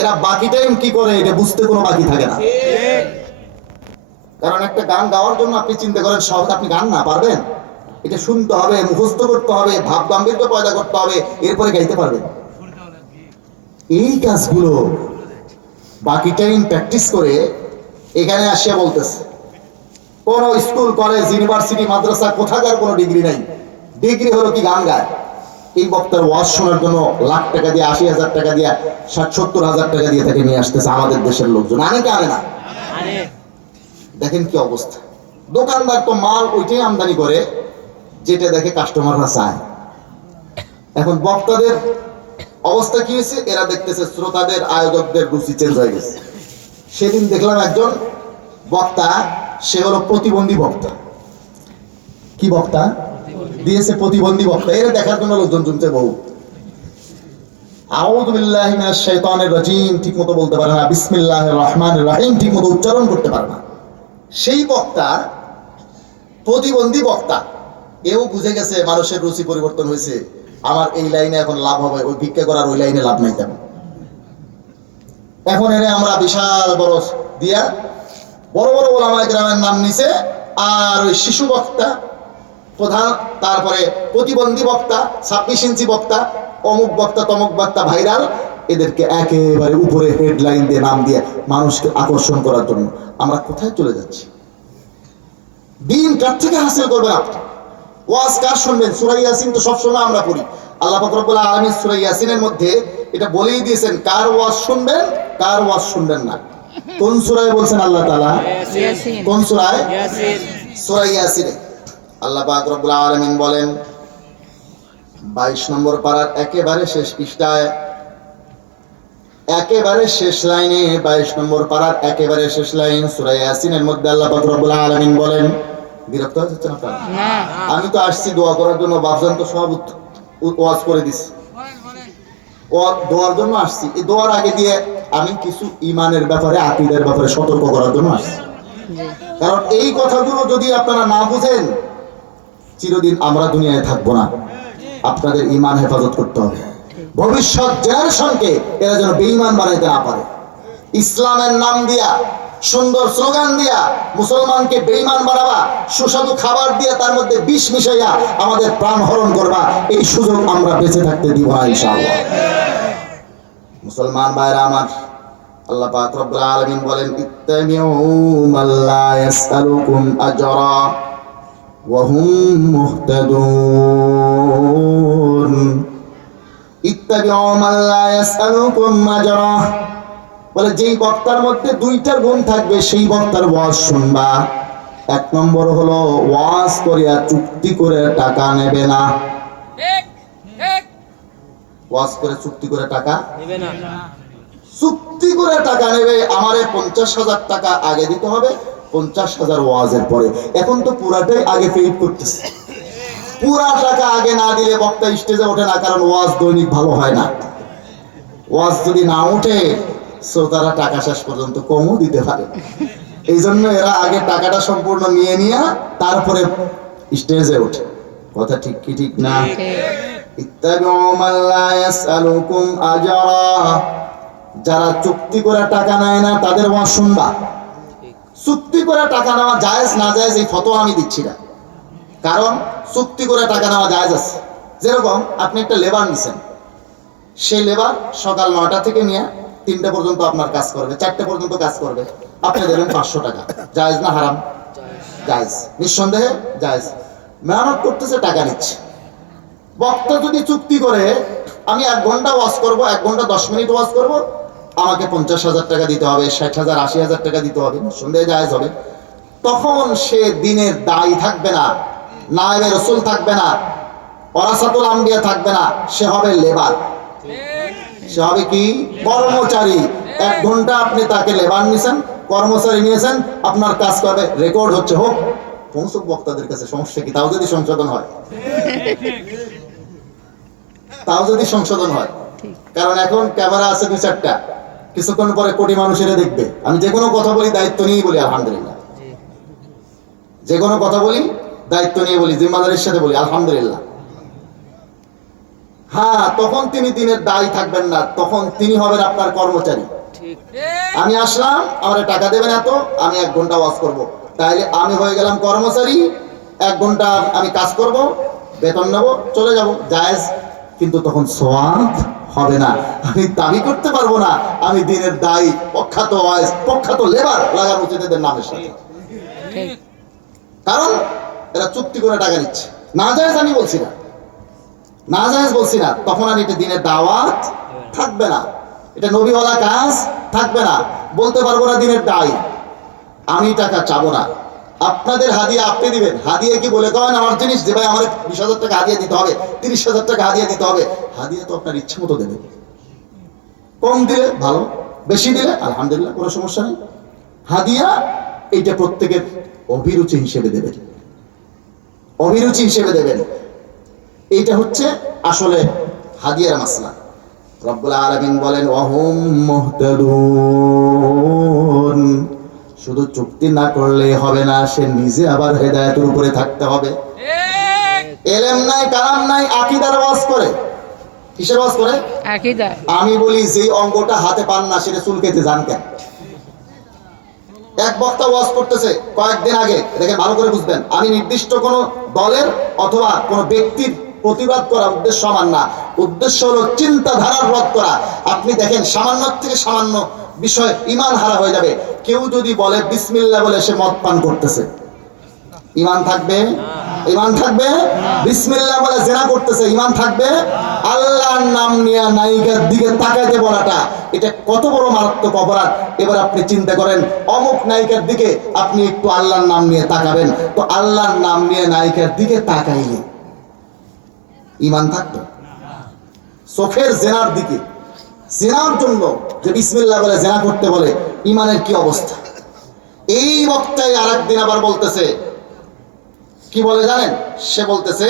এরা বাকি টাইম কি করে এটা বুঝতে কোনো বাকি থাকে না। কারণ একটা গান গাওয়ার জন্য আপনি চিন্তা করেন সহজ আপনি গান না পারবেন, এটা শুনতে হবে, মুখস্থ করতে হবে, ভাব গাম্ভীর্য পয়দা করতে হবে, এরপরে গাইতে পারবেন। এই কাজগুলো বাকি টাইম প্র্যাকটিস করে এখানে আসিয়া বলতেছে কোন স্কুল কলেজ ইউনিভার্সিটি মাদ্রাসা কোথাকার কোনো ডিগ্রি নাই, ডিগ্রি হলো কি গান গায়। এই বক্তার ওয়াজ শোনার জন্য লাখ টাকা দিয়ে 80,000 টাকা দিয়ে 60-70,000 টাকা দিয়ে তাকে নিয়ে আসতেছে আমাদের দেশের লোকজন, আনে কি আনে না? দেখেন কি অবস্থা। দোকানদার তো মাল ওইটাই আমদানি করে যেটা দেখে কাস্টমাররা চায়। এখন বক্তাদের অবস্থা কি হয়েছে, এরা দেখতেছে শ্রোতাদের আয়োজকদের রুচি চেঞ্জ হয়ে গেছে। সেদিন দেখলাম একজন বক্তা, সে হলো প্রতিবন্ধী বক্তা। কি বক্তা দিয়েছে? প্রতিবন্ধী বক্তা। এর দেখার জন্য লোকজন জমছে বহু। আউযু বিল্লাহি মিনাশ শাইতানির রাজিম ঠিক মতো বলতে পারে না, বিসমিল্লাহির রহমানির রহিম ঠিক মতো উচ্চারণ করতে পারে না। সেই বক্তা প্রতিবন্ধী বক্তা, এও বুঝে গেছে মানুষের রুচি পরিবর্তন হয়েছে, আমার এই লাইনে এখন লাভ হবে, ওই ভিক্ষা করার ওই লাইনে লাভ নাই তেমন। এখন এনে আমরা বিশাল বড় দিয়া বড় বড় ওলামায়ে কেরামের নাম নিছে, আর ওই শিশু বক্তা প্রধান, তারপরে প্রতিবন্ধী বক্তা, 26 ইঞ্চি বক্তা, অমুক বক্তা তমুক বক্তা ভাইরাল, এদেরকে একেবারে উপরে হেডলাইন দিয়ে নাম দিয়ে মানুষকে আকর্ষণ করার জন্য আমরা কোথায় চলে যাচ্ছি? দিন কার থেকে হাসিল করবেন আপনি? ওয়াজ কার শুনবেন? সূরা ইয়াসিন তো সবসময় আমরা পড়ি। আল্লাহ পাক রব্বুল আলামিন সূরা ইয়াসিনের মধ্যে এটা বলেই দিয়েছেন কার ওয়াজ শুনবেন, কার ওয়াজ শুনবেন না। কোন সূরায় বলছেন আল্লাহ তাআলা? ইয়াসিন। কোন সূরায়? ইয়াসিন। সূরা ইয়াসিনে আল্লাহ পাক রব্বুল আলামিন বলেন 22 নম্বর পারার একেবারে শেষ পৃষ্ঠায়, একেবারে শেষ লাইনে, 22 নম্বর পারার একেবারে শেষ লাইন সূরা ইয়াসিনের মধ্যে আল্লাহ পাক রব্বুল আলামিন বলেন, বিরক্ত হচ্ছেন আপনারা? না, আমি তো আসছি দোয়া করার জন্য, ভাবছেন তো সব ওয়াজ করে দিছি, দোয়ার জন্য আসছি। এই দোয়ার আগে দিয়ে আমি কিছু ঈমানের ব্যাপারে, আকীদার ব্যাপারে সতর্ক করার জন্য আসছি। কারণ এই কথাগুলো যদি আপনারা না বুঝেন, চিরদিন আমরা দুনিয়ায় থাকবো না। আপনাদের ঈমান হেফাজত করতে হবে। ভবিষ্যৎ জেনারেশনকে এরা যেন বেঈমান বানাইতে না পারে। ইসলামের নাম দিয়া, সুন্দর স্লোগান দিয়া মুসলমানকে বেঈমান বানাবা, সুস্বাদু খাবার দিয়ে তার মধ্যে বিষ মিশাইয়া আমাদের প্রাণ হরণ করবা, এই সুযোগ আমরা বেঁচে থাকতে দিব না ইনশাআল্লাহ। মুসলমান ভাইরা আমার, আল্লাহ পাক রব্বুল আলামিন বলেন ইত্তাবিউ মাল্লা ইয়াসআলুকুম আজরা ওয়া হুম মুহতাদুন। ইত্তাবিউ মাল্লা ইয়াসআলুকুম আজরা বলে যেই বক্তার মধ্যে দুইটা গুণ থাকবে সেই বক্তার ওয়াজ শুনবা। এক নম্বর হলো ওয়াজ করিয়া চুক্তি করে টাকা নেবে না। ওয়াজ করে চুক্তি করে টাকা নেবে না। চুক্তি করে টাকা নেবে, আমারে 50,000 টাকা আগে দিতে হবে, 50,000 ওয়াজের পরে। এখন তো পুরাটাই আগে পেইড করতেছে। পুরা টাকা আগে না দিলে বক্তা স্টেজে ওঠে না, কারণ ওয়াজ দৈনিক ভালো হয় না। ওয়াজ যদি না ওঠে শ্রোতারা টাকা শেষ পর্যন্ত কমও দিতে পারে। এই জন্য এরা আগে টাকাটা সম্পূর্ণ নিয়ে নিয়ে তারপরে স্টেজে ওঠে। কথা ঠিক কি ঠিক না? ইত্তাবিউ মাল্লা ইয়াসআলুকুম আজরা, যারা চুক্তি করে টাকা নেয় না তাদের ওয়াজ শুনবা। চুক্তি করে টাকা নেওয়া জায়েজ না জায়েজ এই ফতোয়া আমি দিচ্ছি না, কারণ চুক্তি করে টাকা নেওয়া জায়েজ আছে। যেরকম আপনি একটা লেবার নিছেন, সেই লেবার সকাল 9টা থেকে নিয়ে 3টা পর্যন্ত আপনার কাজ করবে, 4টা পর্যন্ত কাজ করবে, আপনি দেবেন 500 টাকা। জায়েজ না হারাম? জায়েজ, নিঃসন্দেহে জায়েজ। মেহনত করতেছে, টাকা নিচ্ছে। বক্তা যদি চুক্তি করে আমি 1 ঘন্টা ওয়াজ করব, 1 ঘন্টা 10 মিনিট ওয়াজ করব, আমাকে 50,000 টাকা দিতে হবে, 60,000 80,000 টাকা দিতে হবে, নিঃসন্দেহে জায়েজ হবে। তখন সে দিনের দায়ী থাকবে না, নায়েবে রাসূল থাকবে না, ওয়ারাসাতুল আম্বিয়া থাকবে না, সে হবে লেবার। সে হবে কি? কর্মচারী। 1 ঘন্টা আপনি তাকে লেবার নিয়েছেন, কর্মচারী নিয়েছেন, আপনার কাজ করবে, রেকর্ড হচ্ছে, হোক পৌঁছুক বক্তাদের কাছে, সমস্যা কি? তাও যদি সংশোধন হয়, তাও যদি সংশোধন হয়। কারণ এখন ক্যামেরা আছে 2-4টা, কিছুক্ষণ পরে কোটি মানুষেরা দেখবে। আমি যে কোনো কথা বলি দায়িত্ব নিয়েই বলি আলহামদুলিল্লাহ, যে কোনো কথা বলি দায়িত্ব নিয়ে বলি, জিম্মাদারির সাথে বলি আলহামদুলিল্লাহ। হ্যাঁ, তখন তিনি দিনের দায়ী থাকবেন না, তখন তিনি হবেন আপনার কর্মচারী। আমি আসলাম, আমার টাকা দেবেন এত, আমি 1 ঘন্টা ওয়াজ করব, তাইলে আমি হয়ে গেলাম কর্মচারী। 1 ঘন্টা আমি কাজ করব, বেতন নেব, চলে যাব, জায়েজ। কিন্তু তখন সওয়াব হবে না। আমি দাবি করতে পারবো না আমি দিনের দায়ী, প্রখ্যাত ওয়াইজ, প্রখ্যাত লেবার লাগানো উচিত এদের নামের সাথে, কারণ এরা চুক্তি করে টাকা নিচ্ছে। না জায়েজ আমি বলছি না, না জায়েজ বলছি না, তখন আর এটা দিনের দাওয়াত থাকবে না, এটা নবীওয়ালা কাজ থাকবে না। বলতে পারবো না দিনের দায়ী, আমি টাকা চাবো না, আপনাদের হাদিয়া আপনি দিবেন। হাদিয়া কি বলে করেন আমার জিনিস যে ভাই আমার 20,000 টাকা হাদিয়া দিতে হবে, 30,000 টাকা হাদিয়া দিতে হবে? হাদিয়া তো আপনার ইচ্ছা মতো দেবেন, কম দিলে ভালো, বেশি দিলে আলহামদুলিল্লাহ, কোনো সমস্যা নেই। হাদিয়া এইটা প্রত্যেকের অভিরুচি হিসেবে দেবেন, অভিরুচি হিসেবে দেবেন। এইটা হচ্ছে আসলে হাদিয়ার মাসলা। রব্বুল আলামিন বলেন ওয়াহুম মুহতাদুন, শুধু চুক্তি না করলে হবে না, সে নিজে আবার হেদায়েতের উপরে থাকতে হবে। এলেম নাই, কালাম নাই, আকীদার ওয়াজ করে। কিসের ওয়াজ করে? আকীদা। আমি বলি যেই অঙ্গটা হাতে পান না সেটা চুলকাইতে যান কেন? এক বক্তা ওয়াজ করতেছে কয়েকদিন আগে, দেখেন ভালো করে বুঝবেন, আমি নির্দিষ্ট কোন দলের অথবা কোন ব্যক্তির প্রতিবাদ করা উদ্দেশ্য আমার না, উদ্দেশ্য হলো চিন্তাধারার রদ করা। আপনি দেখেন সামান্য থেকে সামান্য বিষয় ঈমান হারা হয়ে যাবে। কেউ যদি বলে বিসমিল্লাহ বলে সে মদ পান করতেছে, ঈমান থাকবে? ঈমান থাকবে? বিসমিল্লাহ বলে জিনা করতেছে, ঈমান থাকবে? আল্লাহর নাম নিয়ে নায়িকার দিকে তাকাইতে বলাটা এটা কত বড় মারাত্মক অপরাধ। এবার আপনি চিন্তা করেন, অমুক নায়িকার দিকে আপনি একটু আল্লাহর নাম নিয়ে তাকাবেন, তো আল্লাহর নাম নিয়ে নায়িকার দিকে তাকাইলে ঈমান থাকবে? চোখের জেনার দিকে, জেনার জন্য যে বিসমিল্লাহ বলে জেনা করতে বলে, ঈমানের কি অবস্থা? এই বক্তায় আরেকদিন আবার বলতেছে, কি বলে জানেন? সে বলতেছে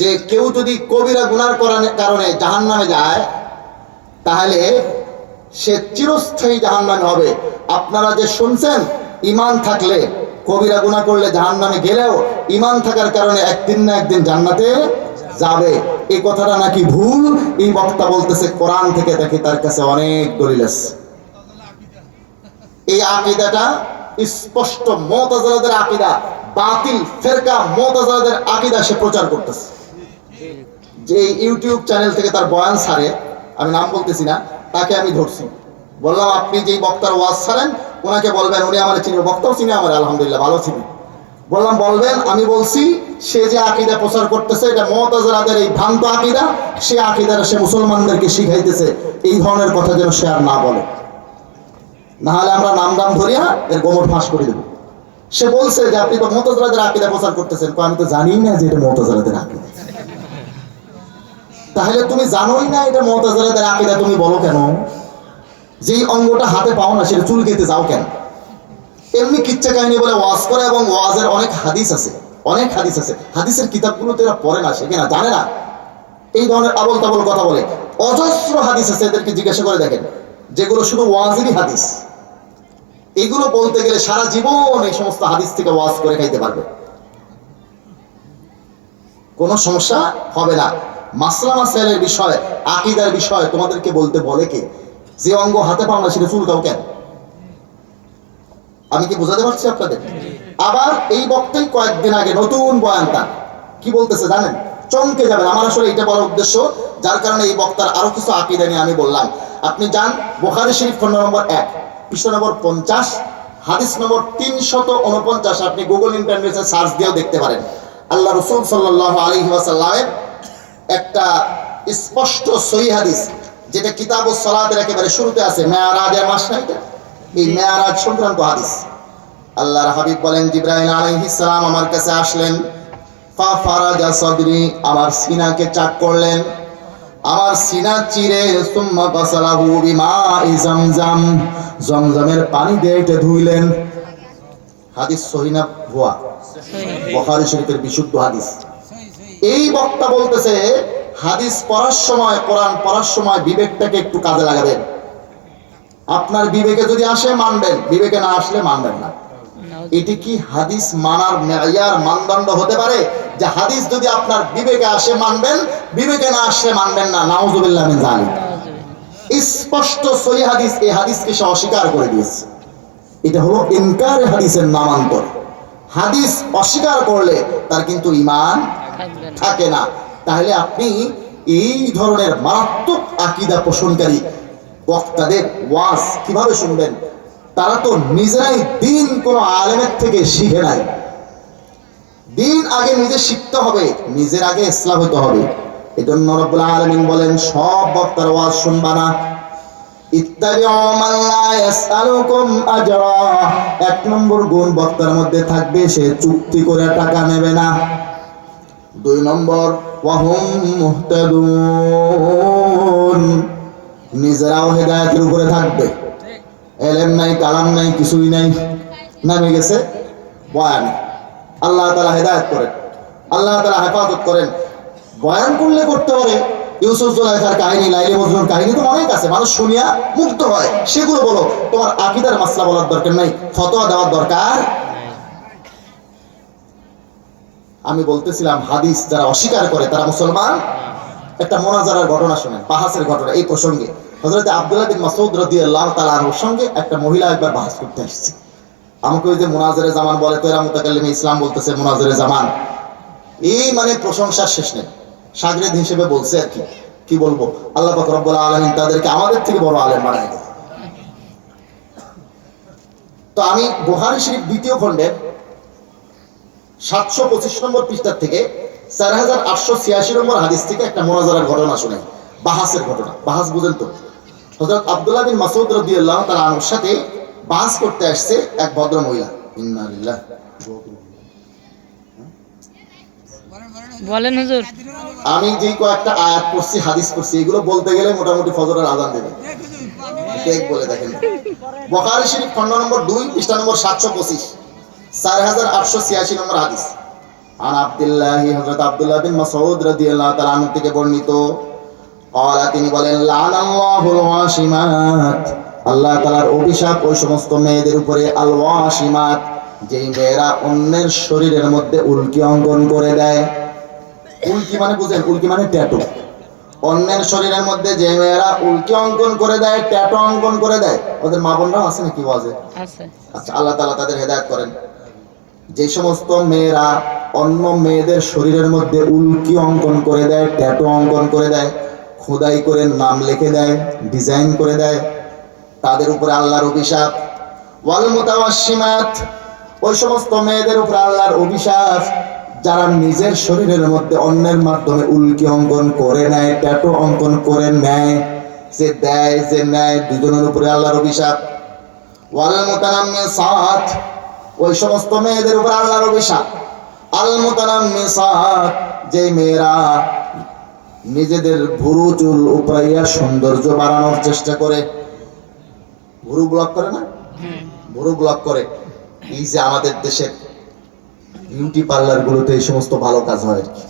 যে কেউ যদি কবিরা গুনার কারণে জাহান্নামে যায় তাহলে সে চিরস্থায়ী জাহান্নামে হবে। আপনারা যে শুনছেন ঈমান থাকলে কবিরা গুনাহ করলে জাহান্নামে গেলেও ঈমান থাকার কারণে একদিন না একদিন জান্নাতে যাবে, এই কথাটা নাকি ভুল। এই বক্তা বলতেছে কোরআন থেকে দেখি তার কাছে অনেক দলিল আছে। এই আকীদাটা স্পষ্ট মুতাজিলাদের আকীদা, বাতিল ফিরকা মুতাজিলাদের আকীদা সে প্রচার করতেছে। যে ইউটিউব চ্যানেল থেকে তার বয়ান ছাড়ে, আমি নাম বলতেছি না, তাকে আমি ধরছি, বললাম আপনি যেই বক্তার ওয়াজ ছাড়েন ওনাকে বলবেন, উনি আমার চিনি, বক্তাও চিনি আমার, আলহামদুলিল্লাহ ভালো চিনি। বললাম বলবেন, আমি বলছি সে যে আকীদা প্রচার করতেছে এটা মুতাজিলাদের এই ভ্রান্ত আকীদা, সে আকীদাটা সে মুসলমানদেরকে শিখাইতেছে, এই ধরনের কথা যেন সে আর না বলে, না হলে আমরা নাম দাম ধরিয়া এর গোমর ফাঁস করে দেব। সে বলছে যে আপনি তো মুতাজিলাদের আকীদা প্রচার করতেছেন, আমি তো জানি না যে এটা মুতাজিলাদের আকীদা। তাহলে তুমি জানোই না এটা মুতাজিলাদের আকীদা, তুমি বলো কেন? যেই অঙ্গটা হাতে পাও না সেটা চুলকাইতে যাও কেন? এমনি কিচ্ছা কাহিনী বলে ওয়াজ করে, এবং ওয়াজের অনেক হাদিস আছে, অনেক হাদিস আছে, হাদিসের কিতাবগুলো তো এরা পড়ে না, শেখে না, জানে না, এই ধরনের আবল তাবল কথা বলে। অজস্র হাদিস আছে, এদেরকে জিজ্ঞাসা করে দেখেন, যেগুলো শুধু ওয়াজেরই হাদিস। এগুলো বলতে গেলে সারা জীবন এই সমস্ত হাদিস থেকে ওয়াজ করে খাইতে পারবে, কোনো সমস্যা হবে না। মাসলা মাসাইলের বিষয়, আকীদার বিষয় তোমাদেরকে বলতে বলে কে? যে অঙ্গ হাতে পাও না সেটা চুলকাও কেন? আমি কি বোঝাতে পারছি আপনাদের? আবার এই বক্তাই কয়েকদিন আগে নতুন বয়ানটা কি বলতেছে জানেন? চমকে যাবেন। আমার আসলে এটা বলার উদ্দেশ্য, যার কারণে এই বক্তার আরো কিছু আকীদা নিয়ে আমি বললাম। আপনি যান বুখারী শরীফ খণ্ড নম্বর 1 পৃষ্ঠা নম্বর 50 হাদিস নম্বর 349, আপনি গুগল ইন্টারনেটে সার্চ দিয়েও দেখতে পারেন। আল্লাহ রাসূল সাল্লাল্লাহু আলাইহি ওয়াসাল্লামের একটা স্পষ্ট সহিহ হাদিস, যেটা কিতাবুস সালাতের একেবারে শুরুতে আছে, মেরাজের মাস না এটা, এই মেরাজ সংক্রান্ত হাদিস। আল্লাহর হাবিব বলেন জিবরাইল আলাইহিস সালাম আমার কাছে আসলেন, ফা ফারাজা সাদরি, আমার সিনাকে চাক করলেন, আমার সিনা চিরে সুম্মা গাসালাহু বিমাই জামজাম, জমজমের পানি দিয়ে এটা ধুইলেন। হাদিস সহিহ না ভুয়া? বুখারী শরীফের বিশুদ্ধ হাদিস। এই বক্তা বলতেছে হাদিস পড়ার সময়, কোরআন পড়ার সময় বিবেকটাকে একটু কাজে লাগাবেন। আপনার বিবেকে যদি আসে মানবেন, বিবেকে না আসলে মানবেন না। এটি কি হাদিস মানার মেয়ার মানদণ্ড হতে পারে যে হাদিস যদি আপনার বিবেকে আসে মানবেন, বিবেকে না আসে মানবেন না? নাউজুবিল্লাহ মিন যালিক। স্পষ্ট সহিহ হাদিস এই হাদিসকে সে অস্বীকার করে দিয়েছে। এটা হলো ইনকার হাদিসের নামান্তর। হাদিস অস্বীকার করলে তার কিন্তু ঈমান থাকে না। তাহলে আপনি এই ধরনের মারাত্মক আকীদা পোষণকারী বক্তাদের ওয়াজ কিভাবে শুনবেন? তারা তো নিজেরাই দিন কোন আলেমের থেকে শিখে নাই। দিন আগে নিজে শিখতে হবে, নিজের আগে ইসলাম হতে হবে। এজন্য রব্বুল আলামিন বলেন সব বক্তার ওয়াজ শুনবা না। ইত্তাবিউ মান লা ইয়াসআলুকুম আজরা। এক নম্বর গুণ বক্তার মধ্যে থাকবে সে চুক্তি করে টাকা নেবে না। দুই নম্বর ওয়াহুম মুহতাদুন, নিজেরাও হেদায়েতের উপরে থাকবে। এলেম নাই, কালাম নাই, কিছুই নাই, নামে গেছে বয়ান। আল্লাহ তাআলা হেদায়েত করেন, আল্লাহ তাআলা হেফাজত করেন। বয়ান করলে করতে হবে। ইউসুফ জুলাইখার কাহিনী, লাইলি মজনুর কাহিনী তো অনেক আছে, মানুষ শুনিয়া মুক্ত হয়। সেগুলো বলো, তোমার আকীদার মাসলা বলার দরকার নাই, ফতোয়া দেওয়ার দরকার। আমি বলতেছিলাম হাদিস যারা অস্বীকার করে তারা মুসলমান। একটা মুনাজারার ঘটনা শুনেন, বাহাসের ঘটনা। এই প্রসঙ্গে হযরত আব্দুল্লাহ বিন মাসউদ রাদিয়াল্লাহু তাআলা আনহুর সঙ্গে একটা মহিলা একবার বাহাস করতে আসছে। আমাকে ওই যে মুনাজারে জামান বলে তো, এরা মুতাকাল্লিমে ইসলাম বলতেছে মুনাজারে জামান। এই মানে প্রশংসার শেষ নেই। শাগরেদ হিসেবে বলছে আর কি, কি বলবো, আল্লাহ পাক রব্বুল আলামিন তাদেরকে আমাদের থেকে বড় আলেম বানায় দেয়। তো আমি বুখারী শরীফ দ্বিতীয় খণ্ডের 725 নম্বর পৃষ্ঠা থেকে 4886 নম্বর হাদিস থেকে একটা মুনাজারার ঘটনা শুনে, বাহাসের ঘটনা। বাহাস বুঝেন তো? হযরত আব্দুল্লাহ বিন মাসউদ রাদিয়াল্লাহু তাআলা আনহুর সাথে বাহাস করতে আসছে এক ভদ্র মহিলা। ইন্না লিল্লাহ। বলেন হুজুর। আমি যে কয়েকটা আয়াত পড়ছি, হাদিস পড়ছি, এগুলো বলতে গেলে মোটামুটি ফজরের আযান দেবে। ঠিক বলে দেখেন। বুখারী শরীফ খণ্ড নম্বর 2 পৃষ্ঠা নম্বর 725, 4886 নম্বর হাদিস। আন আব্দুল্লাহ, হযরত আব্দুল্লাহ বিন মাসউদ রাদিয়াল্লাহু তাআলা আনহু থেকে বর্ণিত, ক্বালা, তিনি বলেন, লানাল্লাহুল ওয়াশিমাত, আল্লাহ তাআলার অভিশাপ ওই সমস্ত মেয়েদের উপরে, আল ওয়াশিমাত, যেই মেয়েরা অন্যের শরীরের মধ্যে উল্কি অঙ্কন করে দেয়। উল্কি মানে বুঝেন? উল্কি মানে ট্যাটু। অন্যের শরীরের মধ্যে যে মেয়েরা উল্কি অঙ্কন করে দেয়, ট্যাটু অঙ্কন করে দেয়, ওদের মা বোনরাও আছে নাকি ওয়াজে? আছে। আচ্ছা, আল্লাহ তাআলা তাদের হেদায়েত করেন। যে সমস্ত মেয়েরা অন্য মেয়েদের শরীরের মধ্যে উল্কি অঙ্কন করে দেয়, ট্যাটু অঙ্কন করে দেয়, খোদাই করে নাম লিখে দেয়, ডিজাইন করে দেয়, তাদের উপরে আল্লাহর অভিশাপ। ওয়াল মুতাওয়াশিমাত, ওই সমস্ত মেয়েদের উপরে আল্লাহর অভিশাপ যারা নিজের শরীরের মধ্যে অন্যের মাধ্যমে উল্কি অঙ্কন করে নেয়, ট্যাটু অঙ্কন করে নেয়, যে দেয় যে নেয়, দুজনের উপরে আল্লাহর অভিশাপ। ওয়াল মুতানাম্মিসাত, ওই সমস্ত মেয়েদের উপর আল্লাহর অভিশাপ। আল মুতানাম্মিসাত, যে মেয়েরা নিজেদের ভুরু চুল উপরাইয়া সৌন্দর্য বাড়ানোর চেষ্টা করে, ভুরু ব্লক করে না, ভুরু ব্লক করে। এই যে আমাদের দেশের বিউটি পার্লার গুলোতে এই সমস্ত ভালো কাজ হয় আর কি,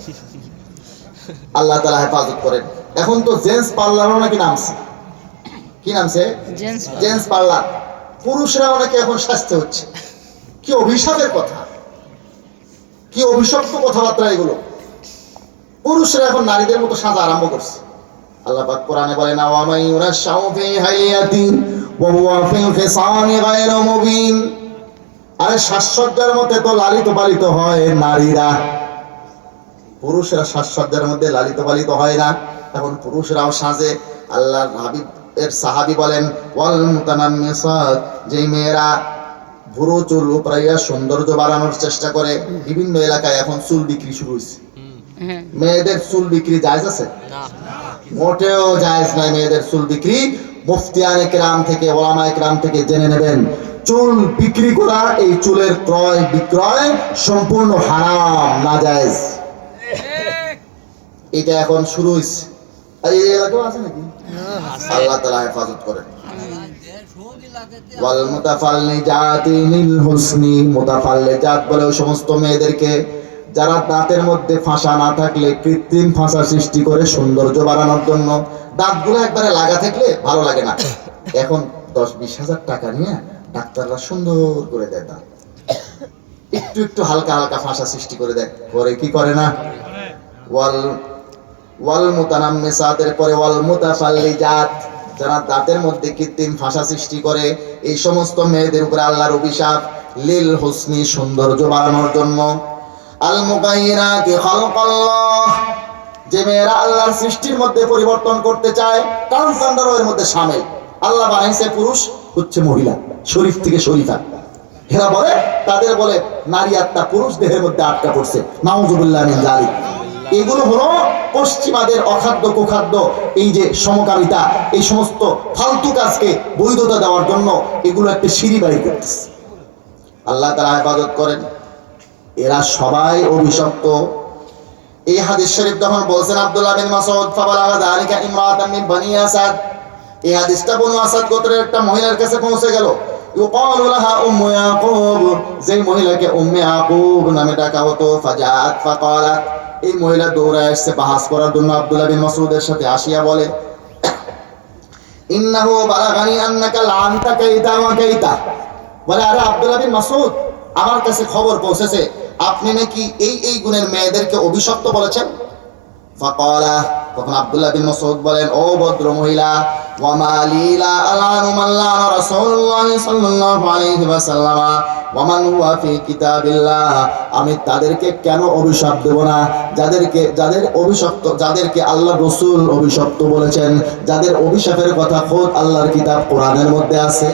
আল্লাহ তাআলা হেফাজত করেন। এখন তো জেন্টস পার্লারও নাকি নামছে। কি নামছে? Gents parlour. পুরুষরা অনেকে এখন স্বাস্থ্য হচ্ছে। কি অভিশাপের কথা, কি অভিশপ্ত কথাবার্তা এগুলো। পুরুষরা এখন নারীদের মতো সাজা আরম্ভ করছে। আল্লাহ পাক কোরআনে বলেন, ওয়া মান ইউরাশাউ ফি হাইয়াতি ওয়া হুয়া ফিল খিসামি গায়রু মুবিন। আরে সাজসজ্জার মধ্যে তো লালিত পালিত হয় নারীরা, পুরুষরা সাজসজ্জার মধ্যে লালিত পালিত হয় না। এখন পুরুষরাও সাজে। আল্লাহর হাবিব এর সাহাবী বলেন, ওয়াল মুতানাম্মিসাত, যেই মেয়েরা ভুরু চুল উপরাইয়া সৌন্দর্য বাড়ানোর চেষ্টা করে। বিভিন্ন এলাকায় এখন চুল বিক্রি শুরু হয়েছে। মেয়েদের চুল বিক্রি জায়েজ আছে? মোটেও জায়েজ নাই মেয়েদের চুল বিক্রি। মুফতিয়ানে কেরাম থেকে, ওলামায়ে কেরাম থেকে জেনে নেবেন, চুল বিক্রি করা, এই চুলের ক্রয় বিক্রয় সম্পূর্ণ হারাম, নাজায়েজ। এটা এখন শুরু হয়েছে। এই এলাকাও আছে নাকি? আল্লাহ তাআলা হেফাজত করেন। ওয়াল মুতাফাল্লিজাতি লিল হুসনি, মুতাফাল্লিজাত বলে ওই সমস্ত মেয়েদেরকে যারা দাঁতের মধ্যে ফাঁসা না থাকলে কৃত্রিম ফাঁসা সৃষ্টি করে সৌন্দর্য বাড়ানোর জন্য। দাঁতগুলো একবারে লাগা থাকলে ভালো লাগে না, এখন 10-20 হাজার টাকা নিয়ে ডাক্তাররা সুন্দর করে দেয় দাঁত। একটু একটু হালকা হালকা ভাষা সৃষ্টি করে দেয়, করে কি করে না? ওয়াল ওয়াল মুতানাম্মিসাতের পরে ওয়াল মুতাফাল্লিজাত, যারা দাঁতের মধ্যে কৃত্রিম ভাষা সৃষ্টি করে, এই সমস্ত মেয়েদের উপরে আল্লাহর অভিশাপ। লিল হুসনি, সৌন্দর্য বাড়ানোর জন্য। আল মুগায়্যিরাতি খালকাল্লাহ, যে মেয়েরা আল্লাহর সৃষ্টির মধ্যে পরিবর্তন করতে চায়, ট্রান্সজেন্ডারও এর মধ্যে শামিল। আল্লাহ বানাইছে পুরুষ, হচ্ছে মহিলা, শরীফ থেকে শরীফা। এরা বলে, তাদের বলে নারী আত্মা পুরুষ দেহের মধ্যে আটকা পড়ছে, নাউযুবিল্লাহি মিন যালিক। এগুলো হলো পশ্চিমাদের অখাদ্য কুখাদ্য, এই যে সমকামিতা, এই সমস্ত ফালতু কাজকে বৈধতা দেওয়ার জন্য এগুলো একটা সিঁড়ি বাড়ি করতেছে। আল্লাহ তাআলা হেফাজত করেন। এরা সবাই অভিশপ্ত। এই হাদিস শরীফ যখন বলছেন আব্দুল্লাহ বিন মাসউদ, ফাবালাগা যালিকা ইমরাতাম মিন বনি আসাদ, এই হাদিসটা বনু আসাদ গোত্রের একটা মহিলার কাছে পৌঁছে গেল। ইউকালু লাহা উম্মু ইয়াকুব, যে মহিলাকে উম্মে ইয়াকুব নামে ডাকা হতো। ফাজাআত ফাকালাত, এই মহিলা দৌড়ায় আসছে বাহাস করার জন্য আব্দুল্লাহ বিন মাসউদের সাথে। আসিয়া বলে, ইন্নাহু বালাগানি আন্নাকা লানতা কাইতা ওয়া কাইতা, বলে আরে আব্দুল্লাহ বিন মাসউদ, আমার কাছে খবর পৌঁছেছে আপনি নাকি এই এই গুণের মেয়েদেরকে অভিশপ্ত বলেছেন। ফাকালা, তখন আব্দুল্লাহ বিন মাসউদ বলেন, ও ভদ্র মহিলা, ওয়া মা লি লা আলানু মান লানা রাসূলুল্লাহ সাল্লাল্লাহু আলাইহি ওয়াসাল্লাম ওয়া মান হুয়া ফি কিতাবিল্লাহ, আমি তাদেরকে কেন অভিশাপ দেব না, যাদেরকে আল্লাহ রাসূল অভিশপ্ত বলেছেন, যাদের অভিশাপের কথা খোদ আল্লাহর কিতাব কোরআনের মধ্যে আছে।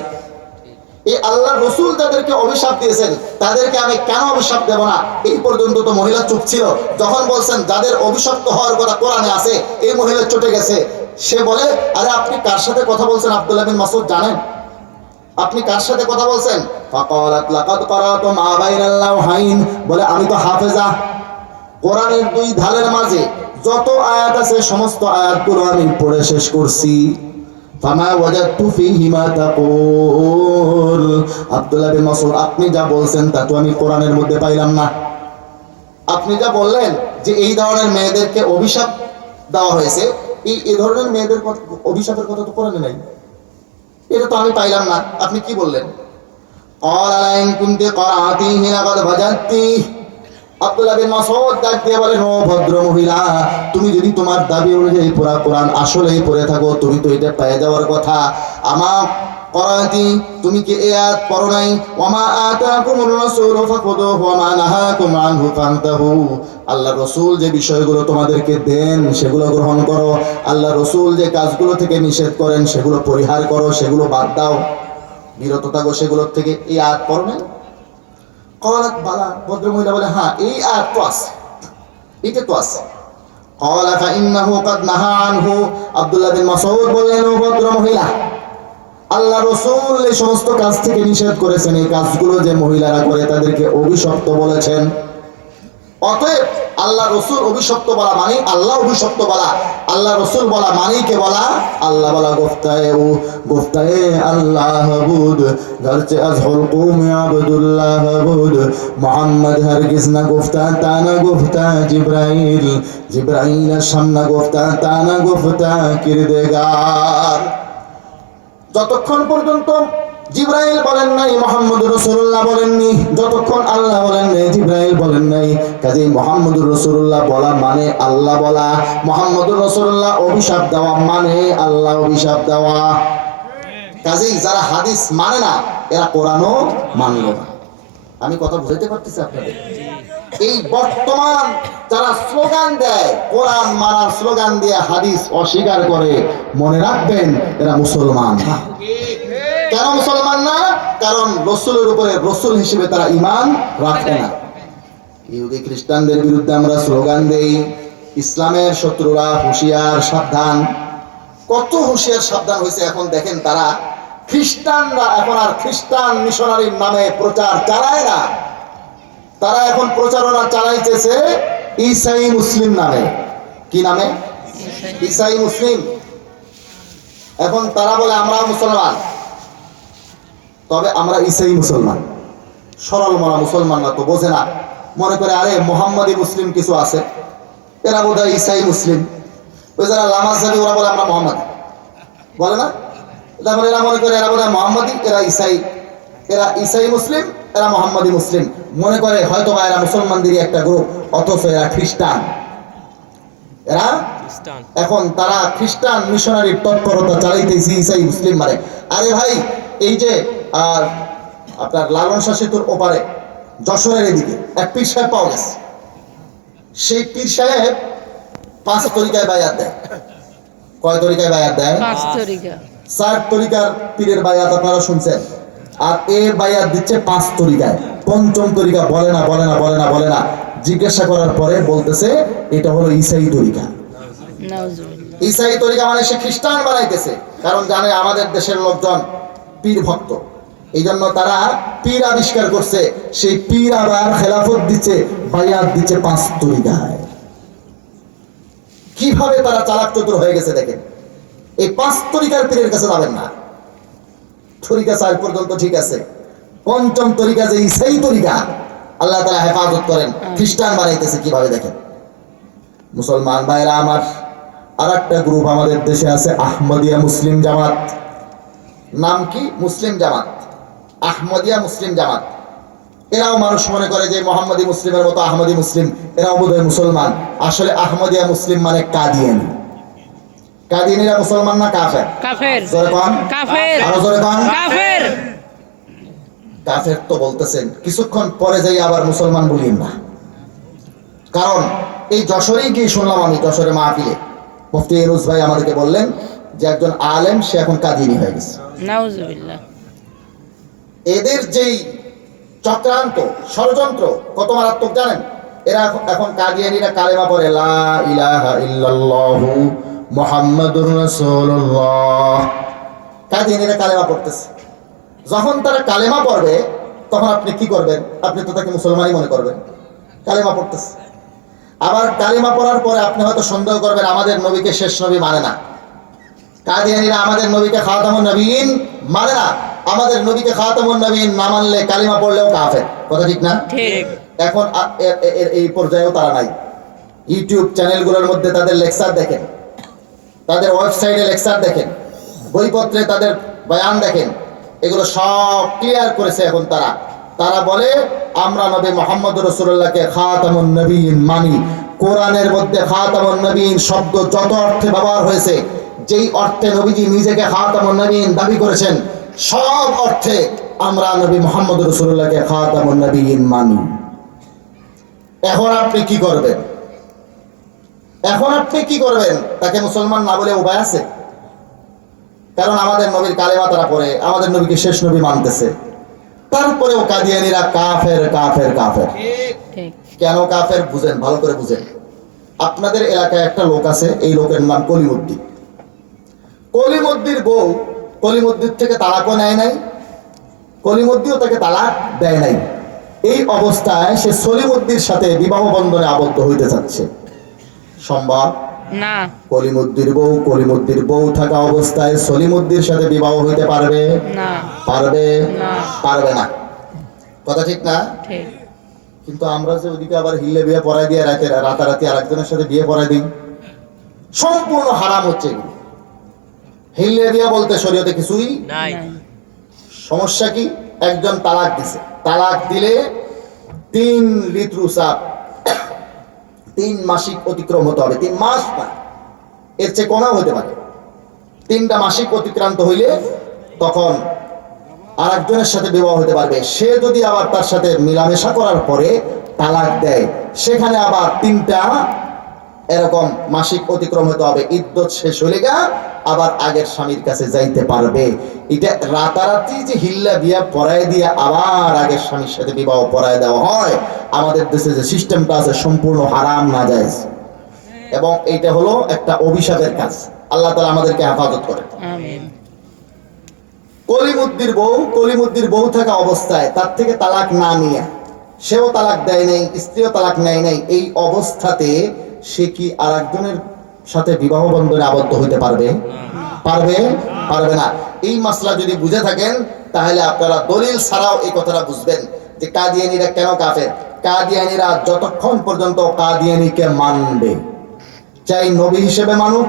এই আল্লাহ রসুল যাদেরকে অভিশাপ দিয়েছেন, তাদেরকে আমি কেন অভিশাপ দেব না? এই পর্যন্ত তো মহিলা চুপ ছিল। যখন বলছেন যাদের অভিশপ্ত হওয়ার কথা কোরআনে আছে, এই মহিলা চটে গেছে। সে বলে, আরে আপনি কার সাথে কথা বলছেন আব্দুল্লাহ বিন মাসউদ, জানেন আপনি কার সাথে কথা বলছেন? ফাকালাত লাকাদ ক্বারাতু মা বাইনাল লাওহাইন, বলে আমি তো হাফেজা, কোরআনের দুই ঢালের মাঝে যত আয়াত আছে সমস্ত আয়াতগুলো আমি পড়ে শেষ করছি। ফামা ওয়াজাদতু ফীহি মা তাকুল, আব্দুল্লাহ বিন মাসউদ, আপনি যা বলছেন তা তো আমি কোরআনের মধ্যে পাইলাম না। আপনি যা বললেন যে এই ধরনের মেয়েদেরকে অভিশাপ দেওয়া হয়েছে, এই ধরনের মেয়েদের অভিশাপের কথা তো কোরআনে নাই, এটা তো আমি পাইলাম না। আপনি কি বললেন? ক্বালা লাইন কুনতি ক্বারাতিহি লাকাদ ওয়াজাদতি, আব্দুল্লাহ বিন মাসউদ ডাক দিয়ে বলেন, ও ভদ্র মহিলা, তুমি যদি তোমার দাবি অনুযায়ী পুরা কোরআন আসলেই পড়ে থাকো, তুমি তো এটা পেয়ে যাওয়ার কথা। আমা ক্বারাতি, তুমি কি এই আয়াত পড়ো নাই? ওয়ামা আতাকুমুর রাসূলু ফাখুযুহু ওয়া মা নাহাকুম আনহু ফান্তাহু, আল্লাহ রাসূল যে বিষয়গুলো তোমাদেরকে দেন সেগুলো গ্রহণ করো, আল্লাহ রাসূল যে কাজগুলো থেকে নিষেধ করেন সেগুলো পরিহার করো, সেগুলো বাদ দাও, বিরত থাকো সেগুলোর থেকে। এই আয়াত পড়ো নাই? ক্বালাত বালা, ভদ্রমহিলা বলে, হ্যাঁ এই আয়াত তো আছে, এটা তো আছে। ক্বালা ফাইন্নাহু ক্বাদ নাহা আনহু, আব্দুল্লাহ বিন মাসউদ বললেন, ও ভদ্রমহিলা, আল্লাহ রাসূল এই সমস্ত কাজ থেকে নিষেধ করেছেন, এই কাজগুলো যে মহিলারা করে তাদেরকে অভিশপ্ত বলেছেন। অতএব আল্লাহ রসুল অভিশপ্ত বলা মানে আল্লাহ অভিশপ্ত বলা, আল্লাহ রসুল বলা মানেই কে বলা? আল্লাহ বলা। গুফতায়ে আল্লাহ বুদ, ঘরচে আজহুল কওমে আব্দুল্লাহ বুদ, মুহাম্মদ হরগিজ না গুফতা তানা গুফতা জিবরাইল, জিবরাইলের সামনে গুফতা তানা গুফতা কিরদেগার। যতক্ষণ পর্যন্ত জিবরাইল বলেন নাই, মুহাম্মদুর রাসূলুল্লাহ বলেননি, যতক্ষণ আল্লাহ বলেন নাই, জিবরাইল বলেন নাই, কাজেই মুহাম্মদুর রাসূলুল্লাহ বলা মানে আল্লাহ বলা, মুহাম্মদুর রাসূলুল্লাহ অভিশাপ দেওয়া মানে আল্লাহ অভিশাপ দেওয়া। কাজেই যারা হাদিস মানে না এরা কোরআনও মানলো না। আমি কথা বুঝাইতে পারতেছি আপনাদের? এই বর্তমান যারা স্লোগান দেয়, কোরআন মানার স্লোগান দিয়ে হাদিস অস্বীকার করে, মনে রাখবেন এরা মুসলমান না। কেন মুসলমান না? কারণ রসুলের উপরে রসুল হিসেবে তারা ঈমান রাখে না। ইহুদি খ্রিস্টানদের বিরুদ্ধে আমরা স্লোগান দেই, ইসলামের শত্রুরা হুঁশিয়ার সাবধান। কত হুঁশিয়ার সাবধান হয়েছে এখন দেখেন। তারা খ্রিস্টানরা এখন আর খ্রিস্টান মিশনারির নামে প্রচার চালায় না, তারা এখন প্রচারণা চালাইতেছে ঈসাই মুসলিম নামে। কি নামে? ঈসাই মুসলিম। এখন তারা বলে আমরা মুসলমান, তবে আমরা ঈসাই মুসলমান। সরল মনা মুসলমানরা তো বোঝে না, মনে করে আরে মোহাম্মদী মুসলিম কিছু আছে, এরা বোধ হয় ঈসাই মুসলিম। ওই যারা লামাজ যাবে ওরা বলে আমরা মোহাম্মদ, বলে না? তারপরে এরা মনে করে এরা বোধ হয় মোহাম্মদী, এরা ঈসাই মুসলিম, এরা মোহাম্মদী মুসলিম। মনে করে হয়তো বা এরা মুসলমানদেরই একটা গ্রুপ, অথচ এরা খ্রিস্টান। এরা এখন তারা খ্রিস্টান মিশনারির তৎপরতা চালাইতেছে, ইসাই মুসলিম মানে। আরে ভাই, এই যে আপনার লালন শাহ সেতুর ওপারে যশোরের এদিকে এক পীর সাহেব পাওয়া গেছে। সেই পীর সাহেব 5 তরিকায় বায়াত দেয়। কয় তরিকায় বায়াত দেয়? 5 তরিকা। 4 তরিকার পীরের বায়াত আপনারা শুনছেন, আর এ বায়াত দিচ্ছে 5 তরিকায়। 5ম তরিকা বলে না, বলে না, বলে না, বলে না। জিজ্ঞাসা করার পরে বলতেছে এটা হলো ইসাই তরিকা। নাউজুবিল্লাহ। ইসাই তরিকা মানে সে খ্রিস্টান বানাইতেছে, কারণ জানে আমাদের দেশের লোকজন পীর ভক্ত, এই জন্য তারা পীর আবিষ্কার করছে। সেই পীর আবার খেলাফত দিচ্ছে, বায়াত দিচ্ছে 5 তরিকায়। কিভাবে তারা চালাক চতুর হয়ে গেছে দেখেন। এই 5 তরিকার পীরের কাছে যাবেন না। তরিকা 4 পর্যন্ত ঠিক আছে, 5ম তরিকা যে ইসাই তরিকা, আল্লাহ তাআলা হেফাজত করেন। খ্রিস্টান বানাইতেছে কিভাবে দেখেন। মুসলমান ভাইরা আমার, আর একটা গ্রুপ আমাদের দেশে আছে, আহমদিয়া মুসলিম জামাত। নাম কি? মুসলিম জামাত, আহমদিয়া মুসলিম জামাত। এরাও মানুষ মনে করে যে মোহাম্মদী মুসলিমের মতো আহমদী মুসলিম, এরাও বোধহয় মুসলমান। আসলে আহমদিয়া মুসলিম মানে কাদিয়ানি। কাদিয়ানিরা মুসলমান না কাফের? কাফের। জোরে কোন? কাফের। আরো জোরে কোন? কাফের। কাফের তো বলতেছেন, কিছুক্ষণ পরে যাই আবার মুসলমান বলিন না। কারণ এই যশোরেই গিয়ে শুনলাম আমি, যশোরে মাহফিলে মুফতি ইউনূস ভাই আমাদেরকে বললেন যে একজন আলেম সে এখন কাদিয়ানি হয়ে গেছে। নাউজুবিল্লাহ। এদের যেই চক্রান্ত ষড়যন্ত্র কত মারাত্মক জানেন? এরা এখন কাদিয়ানিরা কালেমা পড়ে, লা ইলাহা ইল্লাল্লাহু মুহাম্মাদুর রাসূলুল্লাহ। কাদিয়ানিরা কালেমা পড়তেছে। যখন তারা কালেমা পড়বে তখন আপনি কি করবেন? আপনি তো তাকে মুসলমানই মনে করবেন। কালেমা পড়তেছে, আবার কালেমা পড়ার পরে আপনি হয়তো সন্দেহ করবেন আমাদের নবীকে শেষ নবী মানে না। কাদিয়ানীরা আমাদের নবীকে খাতামুন নবীন মানে না। আমাদের নবীকে খাতামুন নবীন না মানলে কালিমা পড়লেও কাফের। কথা ঠিক না? ঠিক। এখন এই পর্যায়েও তারা নাই। ইউটিউব চ্যানেলগুলোর মধ্যে তাদের লেকচার দেখেন, তাদের ওয়েবসাইটে লেকচার দেখেন, বইপত্রে তাদের বয়ান দেখেন, এগুলো সব ক্লিয়ার করেছে এখন তারা। তারা বলে আমরা নবী মুহাম্মদ রাসূলুল্লাহকে খাতামুন নবীন মানি। কোরআনের মধ্যে খাতামুন নবীন শব্দ যত অর্থে ব্যবহার হয়েছে, যেই অর্থে নবীজি নিজেকে খাতামুন নবীন দাবি করেছেন, সব অর্থে আমরা নবী মুহাম্মদ রাসূলুল্লাহকে খাতামুন নবীন মানি। এখন আপনি কি করবেন? এখন আপনি কি করবেন? তাকে মুসলমান না বলে উপায় আছে? কারণ আমাদের নবীর কালেমা তারা পড়ে, আমাদের নবীকে শেষ নবী মানতেছে। তারপরেও কাদিয়ানীরা কাফের কাফের কাফের। ঠিক। কেন কাফের বুঝেন, ভালো করে বুঝেন। আপনাদের এলাকায় একটা লোক আছে, এই লোকের নাম কলিমুদ্দিন। কলিমুদ্দির বউ কলিমুদ্দির থেকে তালাকও নেয় নাই, কলিমুদ্দিও তাকে তালাক দেয় নাই। এই অবস্থায় সে সলিমুদ্দির সাথে বিবাহ বন্ধনে আবদ্ধ হইতে চাচ্ছে। সম্ভব না। কলিমুদ্দির বউ থাকা অবস্থায় সলিমুদ্দির সাথে বিবাহ হইতে পারবে? না। পারবে? না। পারবে না। কথা ঠিক না? ঠিক। কিন্তু আমরা যে ওদিকে আবার হিল্লে বিয়ে পড়াই দিয়ে রাতারাতি আরেকজনের সাথে বিয়ে পড়াই দিই, সম্পূর্ণ হারাম হচ্ছে এগুলো। হিল্লে বিয়ে বলতে শরীয়তে কিছুই নাই। সমস্যা কি? একজন তালাক দিছে, তালাক দিলে 3 ঋতুস্রাব, 3 মাসিক অতিক্রম হতে হবে। 3 মাস না, এর চেয়ে কমও হতে পারে। 3টা মাসিক অতিক্রান্ত হইলে তখন আরেকজনের সাথে বিবাহ হতে পারবে। সে যদি আবার তার সাথে মিলামেশা করার পরে তালাক দেয়, সেখানে আবার 3টা এরকম মাসিক অতিক্রম হতে হবে। ইদ্যত শেষ হলে গা আবার আগের স্বামীর কাছে যাইতে পারবে। এটা রাতারাতি যে হিল্লা বিয়া পড়ায় দিয়ে আবার আগের স্বামীর সাথে বিবাহ পড়ায় দেওয়া হয়, আমাদের দেশে যে সিস্টেমটা আছে সম্পূর্ণ হারাম, নাজায়েজ, এবং এইটা হলো একটা অভিশাপের কাজ। আল্লাহ তাআলা আমাদেরকে হেফাজত করে। আমিন। কলিমুদ্দির বউ থাকা অবস্থায় তার থেকে তালাক না নিয়ে, সেও তালাক দেয় নাই, স্ত্রীও তালাক নেয় নাই, এই অবস্থাতে সে কি আরেকজনের সাথে বিবাহ বন্ধনে আবদ্ধ হইতে পারবে? পারবে? পারবে না। এই মাসলা যদি বুঝে থাকেন তাহলে আপনারা দলিল ছাড়াও এই কথাটা বুঝবেন যে কাদিয়ানীরা কেন কাফের। কাদিয়ানীরা যতক্ষণ পর্যন্ত কাদিয়ানীকে মানবে, চাই নবী হিসেবে মানুক,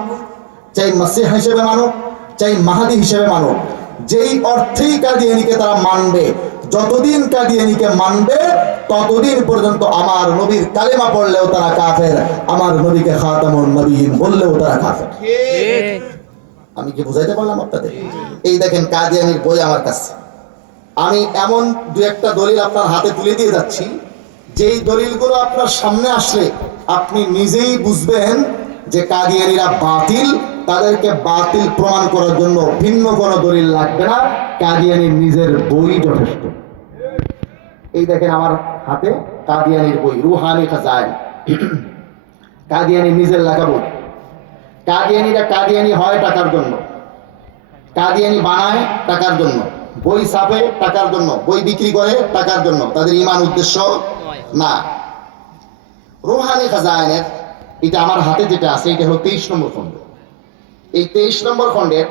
চাই মাসিহ হিসেবে মানুক, চাই মাহাদি হিসেবে মানুক, যেই অর্থেই কাদিয়ানীকে তারা মানবে, যতদিন কাদিয়ানীকে মানবে ততদিন পর্যন্ত আমার নবীর কালেমা পড়লেও তারা কাফের, আমার নবীকে খাতামুন নবীয়িন বললেও তারা কাফের। ঠিক। আমি কি বুঝাইতে পারলাম আপনাদের? এই দেখেন কাদিয়ানীর বই আমার কাছে, আমি এমন দু একটা দলিল আপনার হাতে তুলে দিয়ে যাচ্ছি, যেই দলিলগুলো আপনার সামনে আসলে আপনি নিজেই বুঝবেন যে কাদিয়ানীরা বাতিল, তাদেরকে বাতিল প্রমাণ করার জন্য ভিন্ন কোনো দলিল লাগবে না, কাদিয়ানীর নিজের বই যথেষ্ট। এই দেখেন আমার হাতে কাদিয়ানীর বই, রুহানি খাজাইন, কাদিয়ানীর নিজের লেখা বই। কাদিয়ানীরা কাদিয়ানী হয় টাকার জন্য, কাদিয়ানী বানায় টাকার জন্য, বই ছাপে টাকার জন্য, বই বিক্রি করে টাকার জন্য, তাদের ঈমান উদ্দেশ্য না। রুহানি খাজাইনের এটা আমার হাতে যেটা আছে এটা হলো 23 নম্বর খণ্ড। এই 23 নম্বর খণ্ডের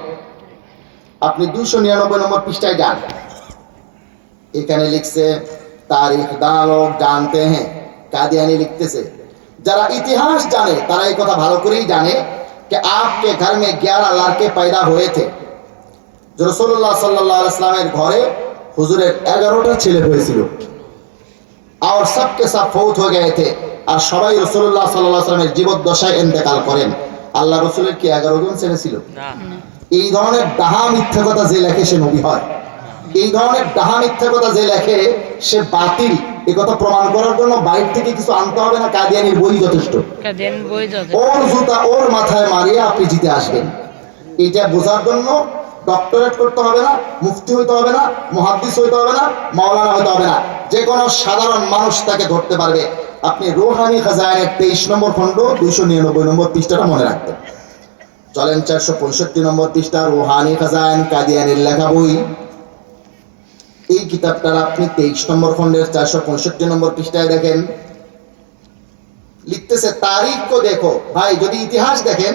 আপনি 299 নম্বর পৃষ্ঠায় যান, এখানে লিখছে তারিখ দালোগ জানতে হ্যাঁ, কাদিয়ানী লিখতেছে যারা ইতিহাস জানে তারা এই কথা ভালো করেই জানে कि आपके घर में 11 लड़के पैदा हुए थे। जो रसूलुल्लाह सल्लल्लाहु अलैहि वसल्लम घरे हुजूरेर 11টা ছেলে হয়েছিল, और सबके सब फौत हो गए थे, আর সবাই রাসূলুল্লাহ সাল্লাল্লাহু আলাইহি ওয়াসাল্লামের জীবদ্দশায় ইন্তেকাল করেন। আল্লাহ রাসূলের কি 11 জন ছেলে ছিল? না। এই ধরনের ডাহা মিথ্যা কথা যে লেখে সে নবী হয়, এই ধরনের ডাহা মিথ্যা কথা যে লেখে সে বাতিল। এই কথা প্রমাণ করার জন্য বাইরে থেকে কিছু আনতে হবে না, কাদিয়ানীর বই যথেষ্ট। কাদিয়ানী বই যথেষ্ট। ওর জুতা ওর মাথায় মারিয়ে আপনি জিতে আসবেন। এইটা বোঝার জন্য ডক্টরেট করতে হবে না, মুফতি হইতে হবে না, মুহাদ্দিস হইতে হবে না, মাওলানা হইতে হবে না, যে কোনো সাধারণ মানুষ তাকে ধরতে পারবে। আপনি রুহানি খাজাইনের 23 নম্বর খণ্ড 299 নম্বর পৃষ্ঠাটা মনে রাখবেন। চলেন 465 নম্বর পৃষ্ঠা, রুহানি খাজাইন কাদিয়ানীর লেখা বই। এই কিতাবটার আপনি 23 নম্বর খণ্ডের 465 নম্বর পৃষ্ঠায় দেখেন, লিখতেছে तारीख को देखो भाई, যদি ইতিহাস দেখেন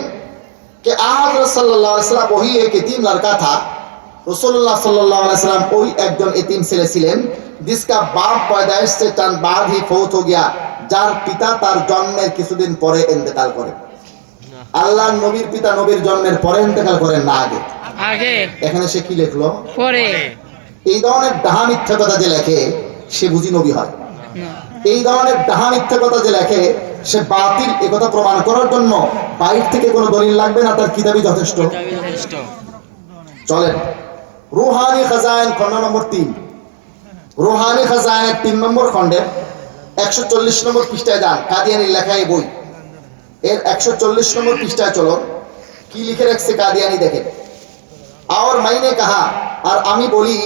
कि आज सल्लल्लाहु अलैहि वसल्लम वही एक यतीम लड़का था, रसूलुल्लाह सल्लल्लाहु अलैहि वसल्लम कोई একজন यतीम ছেলে ছিলেন, जिसका बाप पैदाइश से चंद बाद ही फौत हो गया, যার পিতা তার জন্মের কিছুদিন পরে ইন্তেকাল করেন। আল্লাহর নবীর পিতা নবীর জন্মের পরে ইন্তেকাল করেন না আগে? আগে। এখানে সে কি লিখলো? পরে। এই ধরনের ডাহা মিথ্যা কথা যে লেখে সে বুঝি নবী হয়? না। এই ধরনের ডাহা মিথ্যা কথা যে লেখে সে বাতিল। এই কথা প্রমাণ করার জন্য বাইরে থেকে কোনো দলিল লাগবে না, তার কিতাবই যথেষ্ট। চলেন রুহানি খাজাইন খণ্ড নম্বর 3, রুহানি খাজাইনের 3 নম্বর খণ্ডে 140 নম্বর পৃষ্ঠায় যান, কাদিয়ানীর লেখা এই বই এর 140 নম্বর পৃষ্ঠায় চলো, কি লিখে রাখছে কাদিয়ানী দেখেন। और मैंने कहा, और আমি বলি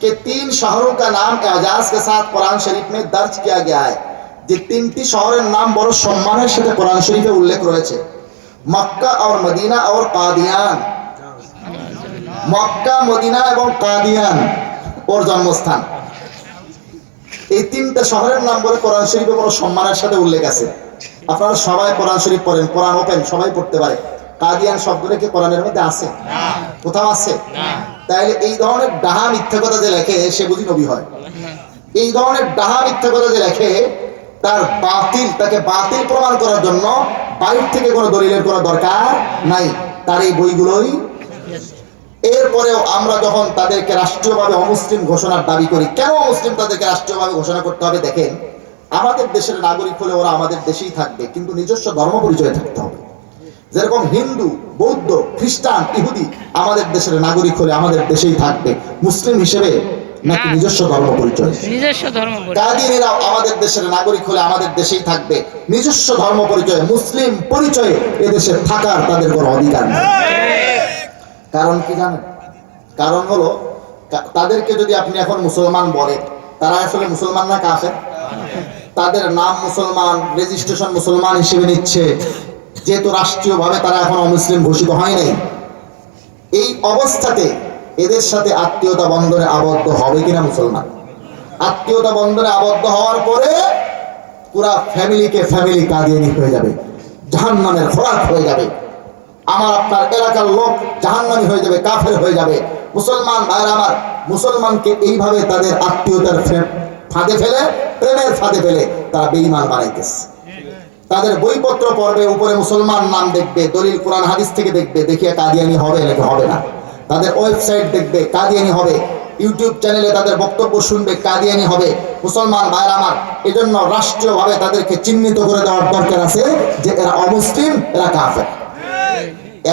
कि 3 शहरों का नाम एजाज के साथ कुरान शरीफ में दर्ज किया गया है, যে 3টি শহরের নাম বড় সম্মানের সাথে কোরআন শরীফে উল্লেখ রয়েছে, মক্কা और মদিনা और কাদিয়ান। মক্কা, মদিনা এবং কাদিয়ান ওর জন্মস্থান। এই 3টা শহরের নাম বলে কোরআন শরীফে বড় সম্মানের সাথে উল্লেখ আছে। আপনারা সবাই কোরআন শরীফ পড়েন, কোরআন ওপেন, সবাই পড়তে পারে। কাদিয়ান শব্দটা কি কোরআনের মধ্যে আছে? না। কোথাও আছে? না। তাইলে এই ধরনের ডাহা মিথ্যা কথা যে লেখে সে বুঝি নবী হয়? এই ধরনের ডাহা মিথ্যা কথা যে লেখে তার বাতিল, তাকে বাতিল প্রমাণ করার জন্য বাইরে থেকে কোনো দলিলের কোনো দরকার নাই, তার এই বইগুলোই। এরপরেও আমরা যখন তাদেরকে রাষ্ট্রীয়ভাবে অমুসলিম ঘোষণার দাবি করি, কেন অমুসলিম তাদেরকে রাষ্ট্রীয়ভাবে ঘোষণা করতে হবে? দেখেন, আমাদের দেশের নাগরিক হলে ওরা আমাদের দেশেই থাকবে, কিন্তু নিজস্ব ধর্ম পরিচয় থাকতে হবে। যেরকম হিন্দু, বৌদ্ধ, খ্রিস্টান, ইহুদি আমাদের দেশের নাগরিক হলে আমাদের দেশেই থাকবে, মুসলিম হিসেবে নাকি নিজস্ব ধর্ম পরিচয়? নিজস্ব ধর্ম পরিচয়। কাদিয়ানীরাও আমাদের দেশের নাগরিক হলে আমাদের দেশেই থাকবে, নিজস্ব ধর্ম পরিচয়, মুসলিম পরিচয়ে এদেশে থাকার তাদের কোনো অধিকার নেই। কারণ কি জানেন? কারণ হলো তাদেরকে যদি আপনি এখন মুসলমান বলেন, তারা আসলে মুসলমান না কাফের? তাদের নাম মুসলমান, রেজিস্ট্রেশন মুসলমান হিসেবে নিচ্ছে, যেহেতু রাষ্ট্রীয়ভাবে তারা এখন অমুসলিম ঘোষিত হয় নাই। এই অবস্থাতে এদের সাথে আত্মীয়তা বন্ধনে আবদ্ধ হবে কিনা মুসলমান? আত্মীয়তা বন্ধনে আবদ্ধ হওয়ার পরে পুরা ফ্যামিলিকে ফ্যামিলি কাদিয়ানী হয়ে যাবে, জাহান্নামের খোরাক হয়ে যাবে। আমার আপনার এলাকার লোক জাহান্নামী হয়ে যাবে, কাফের হয়ে যাবে। মুসলমান ভাইরা আমার, মুসলমানকে এইভাবে তাদের আত্মীয়তার ফাঁদে ফেলে, প্রেমের ফাঁদে ফেলে তারা বেঈমান বানাইতেছে। তাদের বইপত্র পড়বে, উপরে মুসলমান নাম দেখবে, দলিল কোরআন হাদিস থেকে দেখবে, দেখিয়ে কাদিয়ানী হবে নাকি হবে না। তাদের ওয়েবসাইট দেখবে, কাদিয়ানী হবে। ইউটিউব চ্যানেলে তাদের বক্তব্য শুনবে, কাদিয়ানি হবে মুসলমান ভাইরা আমার। এজন্য রাষ্ট্রীয়ভাবে তাদেরকে চিহ্নিত করে দেওয়ার দরকার আছে যে এরা অমুসলিম, এরা কাফের।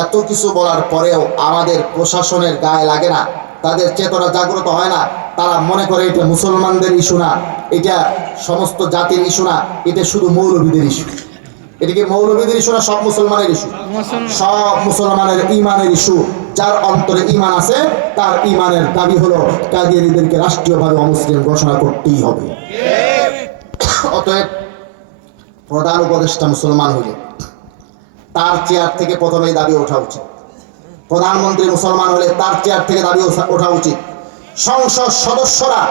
এত কিছু বলার পরেও আমাদের প্রশাসনের গায়ে লাগে না, তাদের চেতনা জাগ্রত হয় না। তারা মনে করে এটা মুসলমানদের ইস্যু না, এটা সমস্ত জাতির ইস্যু না, এটা শুধু মৌলবীদের ইস্যু। এটা কি মৌলবীদের ইস্যু না সব মুসলমানের ইস্যু? সব মুসলমানের ইমানের ইস্যু। যার অন্তরে ইমান আছে তার ইমানের দাবি হলো কাদিয়ানীদেরকে রাষ্ট্রীয়ভাবে অমুসলিম ঘোষণা করতেই হবে। অতএব প্রধান উপদেষ্টা মুসলমান হলে তার চেয়ার থেকে প্রথমেই দাবি ওঠা উচিত। প্রধানমন্ত্রী মুসলমান হলে তার চেয়ার থেকে দাবি ওঠা উচিত। সংসদ সদস্যরা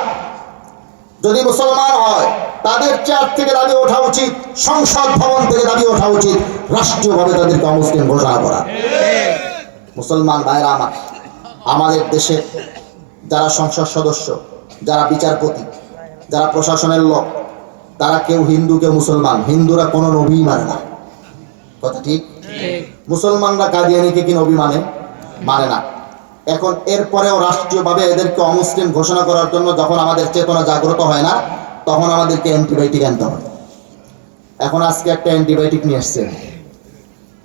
যদি মুসলমান হয় তাদের চেয়ার থেকে দাবি ওঠা উচিত, সংসদ ভবন থেকে দাবি ওঠা উচিত রাষ্ট্রীয়ভাবে তাদেরকে অমুসলিম ঘোষণা করা। মুসলমান ভাইরা আমার, আমাদের দেশে যারা সংসদ সদস্য, যারা বিচারপতি, যারা প্রশাসনের লোক, তারা কেউ হিন্দু কেউ মুসলমান। হিন্দুরা কোনো নবী মানে না, কথা ঠিক? মুসলমানরা কাদিয়ানীকে কি নবী মানে? মানে না। এখন এরপরেও রাষ্ট্রীয়ভাবে এদেরকে অমুসলিম ঘোষণা করার জন্য যখন আমাদের চেতনা জাগ্রত হয় না, তখন আমাদেরকে অ্যান্টিবায়োটিক আনতে হয়। এখন আজকে একটা অ্যান্টিবায়োটিক নিয়ে এসছে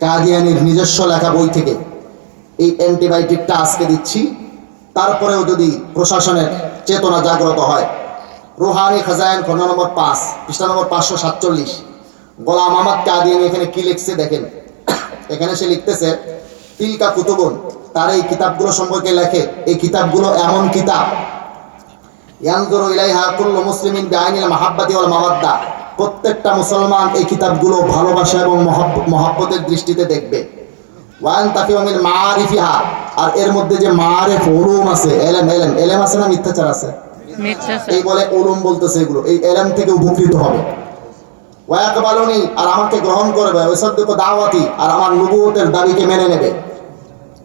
কাদিয়ানীর নিজস্ব লেখা বই থেকে। এই অ্যান্টিবায়োটিকটা আজকে দিচ্ছি, তারপরেও যদি প্রশাসনের চেতনা জাগ্রত হয়। রুহানি খাজাইন খন্ড নম্বর 5 পৃষ্ঠা নম্বর 547। গোলাম আহমদ কাদিয়ানী এখানে কি লিখছে দেখেন। এখানে সে লিখতেছে তিলকা কুতুবুন, তার এই কিতাবগুলো সম্পর্কে লেখে, এই কিতাবগুলো এমন কিতাব ইয়ানজুরু ইলাইহা কুল্লু মুসলিমিন বিআইনিল মাহাব্বাতি ওয়াল মাওয়াদ্দা, প্রত্যেকটা মুসলমান এই কিতাবগুলো ভালোবাসা এবং মহব্বতের দৃষ্টিতে দেখবে। ওয়ান তাফিউ মিন মাআরিফিহা, আর এর মধ্যে যে মাআরিফ উলুম আছে, এলেম আছে না মিথ্যাচার আছে? এই বলে উলুম বলতেছে, এগুলো এই এলেম থেকে উপকৃত হবে। ওয়াকবালুনি, আর আমাকে গ্রহণ করবে। ওয়াসাদ্দিকু দাওয়াতি, আর আমার নবুয়তের দাবিকে মেনে নেবে।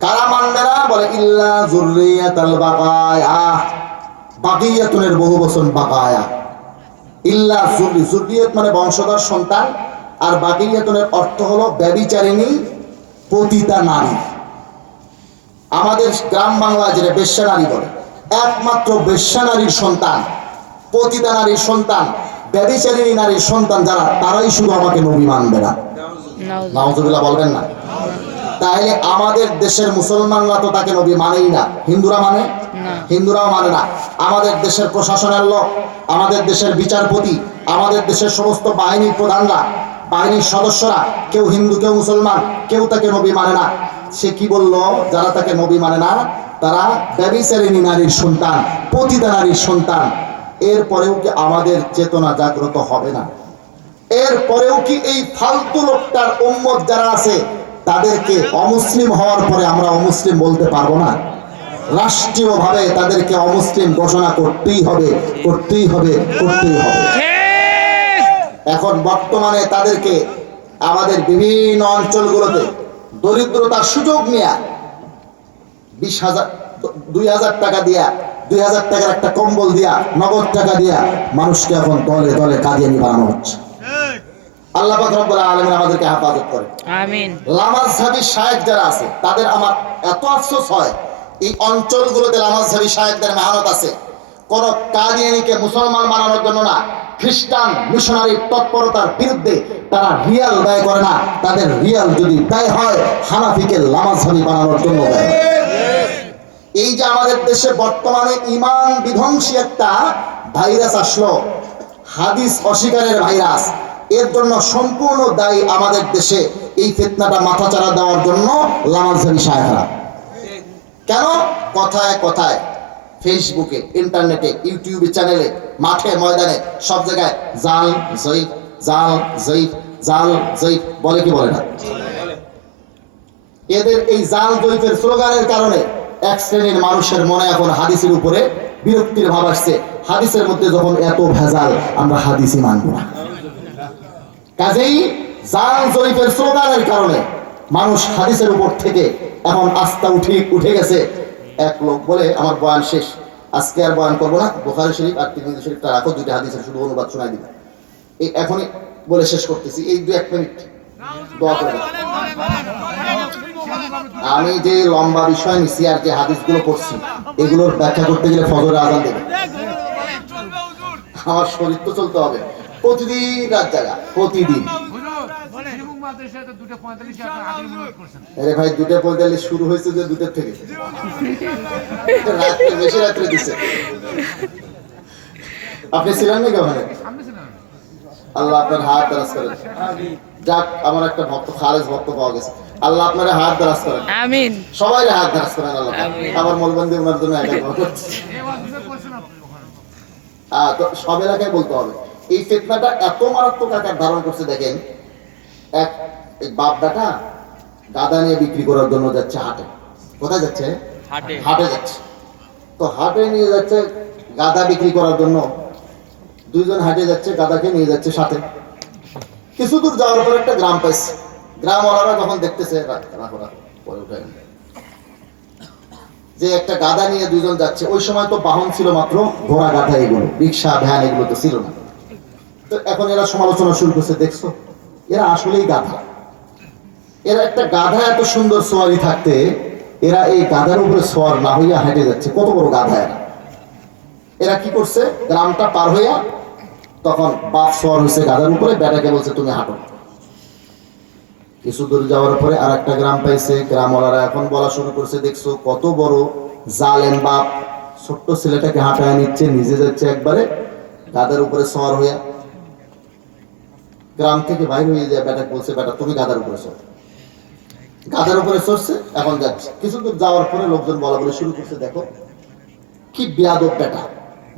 কারা মানবে না? বলে ইল্লা যুররিয়াতাল বাকায়া, বাকিয়াতুনের বহু বচন বাকায়া। ইল্লা যুররিয়াত মানে বংশধর সন্তান, আর বাকিয়াতুনের অর্থ হলো ব্যভিচারিণী, পতিতা নারী। আমাদের গ্রাম বাংলা যেটা বেশ্যা নারী বলে, একমাত্র বেশ্যা নারীর সন্তান, পতিতা নারীর সন্তান, ব্যভিচারিণী নারীর সন্তান যারা, তারাই শুধু আমাকে নবী মানবে না। নাউজুবিল্লাহ বলবেন না? তাহলে আমাদের দেশের মুসলমানরা তো তাকে নবী মানেই না। হিন্দুরা মানে? হিন্দুরাও মানে না। আমাদের দেশের প্রশাসনের লোক, আমাদের দেশের বিচারপতি, আমাদের দেশের সমস্ত বাহিনীর প্রধানরা, বাহিনীর সদস্যরা, কেউ হিন্দু কেউ মুসলমান, কেউ তাকে নবী মানে না। সে কি বললো? যারা তাকে নবী মানে না তারা ব্যভিচারিণী নারীর সন্তান, পতিতা নারীর সন্তান। এরপরেও কি আমাদের চেতনা জাগ্রত হবে না? এরপরেও কি এই ফালতু লোকটার উম্মত যারা আছে তাদেরকে অমুসলিম হওয়ার পরে আমরা অমুসলিম বলতে পারবো না? রাষ্ট্রীয়ভাবে তাদেরকে অমুসলিম ঘোষণা করতেই হবে, করতেই হবে, করতেই হবে। এখন বর্তমানে তাদেরকে আমাদের বিভিন্ন অঞ্চলগুলোতে দরিদ্রতার সুযোগ নিয়ে 20,000 টাকা দিয়া, 2,000 টাকার একটা কম্বল দিয়া, নগদ টাকা দিয়া মানুষকে এখন দলে দলে কাদিয়ানী বানানো হচ্ছে। আল্লাহ পাক রব্বুল আলামিন আমাদেরকে হেফাজত করে। আমিন। লামাযহাবী শায়েখ যারা আছে তাদের আমার এত আফসোস হয়, এই অঞ্চলগুলোতে লামাযহাবী শায়েখদের মেহনত আছে। কোন কাদিয়ানীকে মুসলমান বানানোর জন্য না, খ্রিস্টান মিশনারির তৎপরতার বিরুদ্ধে তারা রিয়াল ব্যয় করে না। তাদের রিয়াল যদি ব্যয় হয় হানাফিকে লামাযহাবী বানানোর জন্য ব্যয়। এই যে আমাদের দেশে বর্তমানে ইমান বিধ্বংসী একটা ভাইরাস আসলো, হাদিস অস্বীকারের ভাইরাস, এর জন্য সম্পূর্ণ দায়ী আমাদের দেশে এই ফিতনাটা মাথাচাড়া দেওয়ার জন্য লামাযহাবী শায়েখরা। কেন? কথায় কথায়, ফেসবুকে, ইন্টারনেটে, ইউটিউবে চ্যানেলে, মাঠে ময়দানে, সব জায়গায় জাল জয়ীফ, জাল জয়ীফ, জাল জয়ীফ বলে কি বলে না? এদের এই জাল জয়ীফের স্লোগানের কারণে এক শ্রেণীর মানুষের মনে এখন হাদিসের উপরে বিরক্তির ভাব আসছে। হাদিসের মধ্যে যখন এত ভেজাল, আমরা হাদিসই মানব না। কাজেই জাল জয়ীফের স্লোগানের কারণে মানুষ হাদিসের উপর থেকে এখন আস্থা উঠে গেছে। এক লোক বলে আমার বয়ান শেষ, আজকে আর বয়ান করবো না, বুখারী শরীফ আর তিরমিজি শরীফটা রাখো, 2টা হাদিসের শুধু অনুবাদ শোনাই দিবে। এই এখনই বলে শেষ করতেছি, এই 2-1 মিনিট দোয়া করবেন। আমি যে লম্বা বিষয় নিছি আর যে হাদিসগুলো পড়ছি এগুলোর ব্যাখ্যা করতে গেলে ফজরের আজান দেবে। আমার শরীর তো চলতে হবে প্রতিদিন রাত জাগা, প্রতিদিন। আরে ভাই 2:45 শুরু হয়েছে যে 2টা থেকে, রাত্রে বেশি রাত্রে দিছে। আপনি ছিলেন নাকি ওখানে? আল্লাহ আপনার হাত দারাজ করেন। যাক, আমার একটা ভক্ত, খালেজ ভক্ত পাওয়া গেছে। আল্লাহ আপনার হাত দারাজ করেন, আমিন। সবাই হাত দারাজ করেন আল্লাহ। আমার মলবন্দি ওনার জন্য একা করছে। তো সব এলাকায় বলতে হবে। এই ফিতনাটা এত মারাত্মক আকার ধারণ করছে, দেখেন এক বাপ বেটা গাদা নিয়ে বিক্রি করার জন্য যাচ্ছে হাটে। কোথায় যাচ্ছে? হাটে যাচ্ছে। তো হাটে নিয়ে যাচ্ছে গাদা বিক্রি করার জন্য। দুইজন হাটে যাচ্ছে, গাদাকে নিয়ে যাচ্ছে সাথে। কিছু দূর যাওয়ার পর একটা গ্রাম পাইছে। গ্রামওয়ালারা যখন দেখতেছে পরে উঠে যে একটা গাদা নিয়ে দুইজন যাচ্ছে, ওই সময় তো বাহন ছিল মাত্র ঘোড়া গাধা, এগুলো রিক্সা ভ্যান এগুলো তো ছিল না। তো এখন এরা সমালোচনা শুরু করছে, দেখছো এরা আসলেই গাধা। এরা একটা গাধা এত সুন্দর সোয়ারি থাকতে এরা এই গাধার উপরে সোয়ার না হইয়া হেঁটে যাচ্ছে, কত বড় গাধা এরা। এরা কি করছে, গ্রামটা পার হইয়া তখন বাপ সোয়ার হয়েছে গাধার উপরে, বেটাকে বলছে তুমি হাঁটো। কিছু দূর যাওয়ার পরে আর একটা গ্রাম পাইছে। গ্রামওয়ালারা এখন বলা শুরু করছে, দেখছো কত বড় জালেম বাপ, ছোট্ট ছেলেটাকে হাঁটায় নিচ্ছে, নিজে যাচ্ছে একবারে গাধার উপরে সোয়ার হইয়া। গ্রাম থেকে বাইরে হয়ে যায়, বেটাকে বলছে বেটা তুমি গাধার উপরে চড়। গাধার উপরে চড়ছে, এখন যাচ্ছে। কিছু দূর যাওয়ার পরে লোকজন বলা বলে শুরু করছে, দেখো কি বেয়াদব বেটা,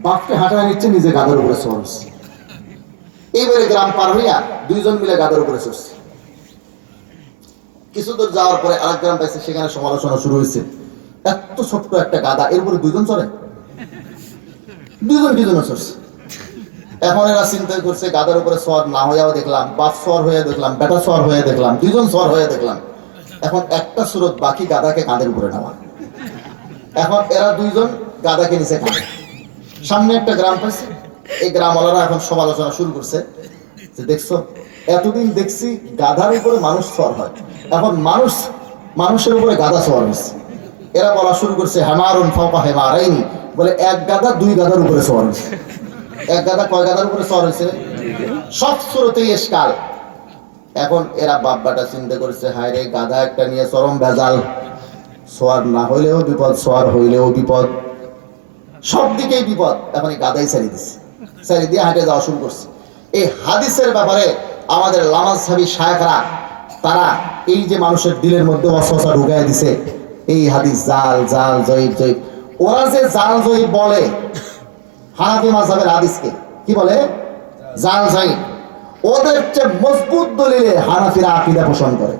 বাপকে হাঁটায় নিচ্ছে, নিজে গাধার উপরে চড়ছে। এইবারে গ্রাম পার হইয়া দুইজন মিলে গাধার উপরে চড়ছে। কিছু দূর যাওয়ার পরে আরেক গ্রাম পাইছে, সেখানে সমালোচনা শুরু হয়েছে, এত ছোট্ট একটা গাধা এর উপরে দুইজন চড়ে, দুইজন চড়ছে। এখন এরা চিন্তা করছে গাধার উপরে সওয়ার না হইয়াও দেখলাম, বাপ সওয়ার হয়ে দেখলাম, বেটা সওয়ার হয়ে দেখলাম, দুইজন সওয়ার হয়ে দেখলাম, এখন একটা সুরত বাকি গাধাকে কাঁধের উপরে নেওয়া। এখন এরা দুইজন গাধাকে নিচে কাঁধে। সামনে একটা গ্রাম পাইছে, এই গ্রামওয়ালারা এখন সমালোচনা শুরু করছে যে দেখছো এতদিন দেখছি গাধার উপরে মানুষ সওয়ার হয়, এখন মানুষের উপরে গাধা সওয়ার হয়েছে। এরা বলা শুরু করছে হেমারুন ফাওকা হেমারাইনি, বলে এক গাধা দুই গাধার উপরে সওয়ার হয়েছে। এক গাধা কয় গাধার উপরে সওয়ার হয়েছে? সব শুরুতেই এসকাল। এখন এরা বাপ্পাটা চিন্তা করছে, হায় রে গাধা একটা নিয়ে চরম ভেজাল, সোয়ার না হইলেও বিপদ, সোয়ার হইলেও বিপদ, সব দিকেই বিপদ। এখন এই গাধাই ছাড়ি দিচ্ছে, ছাড়ি দিয়ে হাঁটে যাওয়া শুরু করছে। এই হাদিসের ব্যাপারে আমাদের লামাজহাবী শায়খরা তারা এই যে মানুষের দিলের মধ্যে ওয়াসওয়াসা ঢুকায় দিছে, এই হাদিস জাল জাল জয়ীব জয়ীব। ওরা যে জাল জয়ীব বলে, হানাফি মাযহাবের হাদিসকে কি বলে? জাল জয়ীব। ওদের চেয়ে মজবুত দলিলে হানাফিরা আকীদা পোষণ করে।